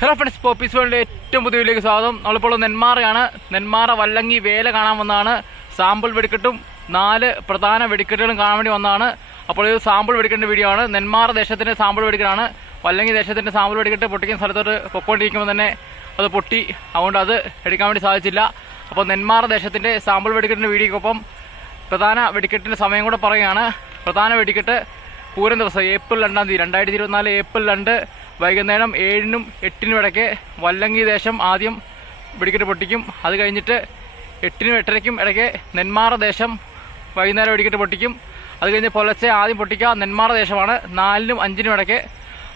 Hello friends Popees വേൾഡിലെ ഏറ്റവും പുതിയ വീഡിയോയ്ക്ക് സ്വാഗതം. നമ്മളിപ്പോൾ നെന്മാറയാണ്. നെന്മാറ വല്ലങ്ങി വേല കാണാൻ വന്നതാണ്. സാമ്പിൾ വെടിക്കെട്ടും നാല് പ്രധാന വെടിക്കെട്ടുകളും കാണാൻ വേണ്ടി വന്നതാണ്. അപ്പോൾ ഇത് സാമ്പിൾ വെടിക്കേണ്ട വീഡിയോ ആണ്. നെന്മാറ ദേശത്തിന്റെ സാമ്പിൾ വെടിക്കെട്ടാണ്. വല്ലങ്ങി ദേശത്തിന്റെ സാമ്പിൾ വെടിക്കെട്ട് പൊട്ടിക്കുന്ന സ്ഥലത്തോട്ട് പൊക്കോണ്ടിരിക്കുമ്പോൾ തന്നെ അത് പൊട്ടി. അതുകൊണ്ട് അത് എടുക്കാൻ വേണ്ടി സാധിച്ചില്ല. അപ്പോൾ നെന്മാറ ദേശത്തിന്റെ സാമ്പിൾ വെടിക്കെട്ടിന്റെ വീഡിയോക്കൊപ്പം പ്രധാന വെടിക്കെട്ടിന്റെ സമയം കൂടെ പറയുകയാണ്. പ്രധാന വെടിക്കെട്ട് പൂരം ദിവസം ഏപ്രിൽ രണ്ടാം തീയതി രണ്ടായിരത്തി ഇരുപത്തിനാല് ഏപ്രിൽ രണ്ട് വൈകുന്നേരം ഏഴിനും എട്ടിനും ഇടയ്ക്ക് വല്ലങ്ങി ദേശം ആദ്യം വെടിക്കെട്ട് പൊട്ടിക്കും. അത് കഴിഞ്ഞിട്ട് എട്ടിനും എട്ടരയ്ക്കും ഇടയ്ക്ക് നെന്മാറ ദേശം വൈകുന്നേരം വെടിക്കെട്ട് പൊട്ടിക്കും. അത് കഴിഞ്ഞ് പുലർച്ചെ ആദ്യം പൊട്ടിക്കുക നെന്മാറ ദേശമാണ്. നാലിനും അഞ്ചിനും ഇടയ്ക്ക്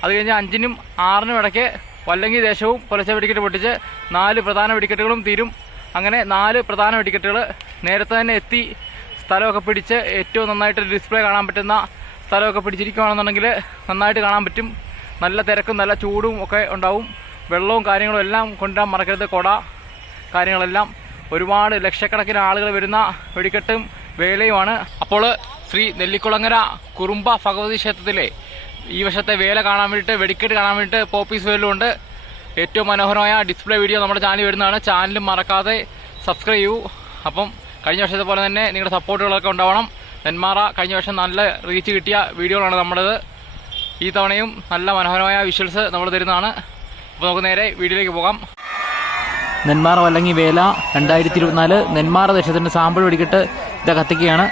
അത് കഴിഞ്ഞ് അഞ്ചിനും ആറിനും ഇടയ്ക്ക് വല്ലങ്ങി ദേശവും പുലർച്ചെ വെടിക്കെട്ട് പൊട്ടിച്ച് നാല് പ്രധാന വെടിക്കെട്ടുകളും തീരും. അങ്ങനെ നാല് പ്രധാന വെടിക്കെട്ടുകൾ നേരത്തെ തന്നെ എത്തി സ്ഥലമൊക്കെ പിടിച്ച് ഏറ്റവും നന്നായിട്ട് ഡിസ്പ്ലേ കാണാൻ പറ്റുന്ന സ്ഥലമൊക്കെ പിടിച്ചിരിക്കുകയാണെന്നുണ്ടെങ്കിൽ നന്നായിട്ട് കാണാൻ പറ്റും. നല്ല തിരക്കും നല്ല ചൂടും ഒക്കെ ഉണ്ടാവും. വെള്ളവും കാര്യങ്ങളും എല്ലാം കൊണ്ടുവരാൻ മറക്കരുത്. കൊട കാര്യങ്ങളെല്ലാം ഒരുപാട് ലക്ഷക്കണക്കിന് ആളുകൾ വരുന്ന വെടിക്കെട്ടും വേലയുമാണ്. അപ്പോൾ ശ്രീ നെല്ലിക്കുളങ്ങര കുറുമ്പ ഭഗവതി ക്ഷേത്രത്തിലെ ഈ വർഷത്തെ വേല കാണാൻ വേണ്ടിയിട്ട് വെടിക്കെട്ട് കാണാൻ വേണ്ടിയിട്ട് പോപ്പീസ് വേലുണ്ട് ഏറ്റവും മനോഹരമായ ഡിസ്പ്ലേ വീഡിയോ നമ്മുടെ ചാനൽ വരുന്നതാണ്. ചാനലും മറക്കാതെ സബ്സ്ക്രൈബ് ചെയ്യൂ. അപ്പം കഴിഞ്ഞ വർഷത്തെ പോലെ തന്നെ നിങ്ങളുടെ സപ്പോർട്ടുകളൊക്കെ ഉണ്ടാവണം. നെന്മാറ കഴിഞ്ഞ വർഷം നല്ല റീച്ച് കിട്ടിയ വീഡിയോകളാണ് നമ്മുടേത്. ഈ തവണയും നല്ല മനോഹരമായ വിഷ്വൽസ് നമ്മൾ തരുന്നതാണ്. അപ്പോൾ നമുക്ക് നേരെ വീഡിയോയിലേക്ക് പോകാം. നെന്മാറ വല്ലങ്ങി വേല രണ്ടായിരത്തി ഇരുപത്തിനാല് നെന്മാറ ദേശത്തിന്റെ സാമ്പിൾ വെടിക്കിട്ട് ഇത് കത്തിക്കുകയാണ്.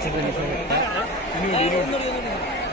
一軍に揃ったルールね。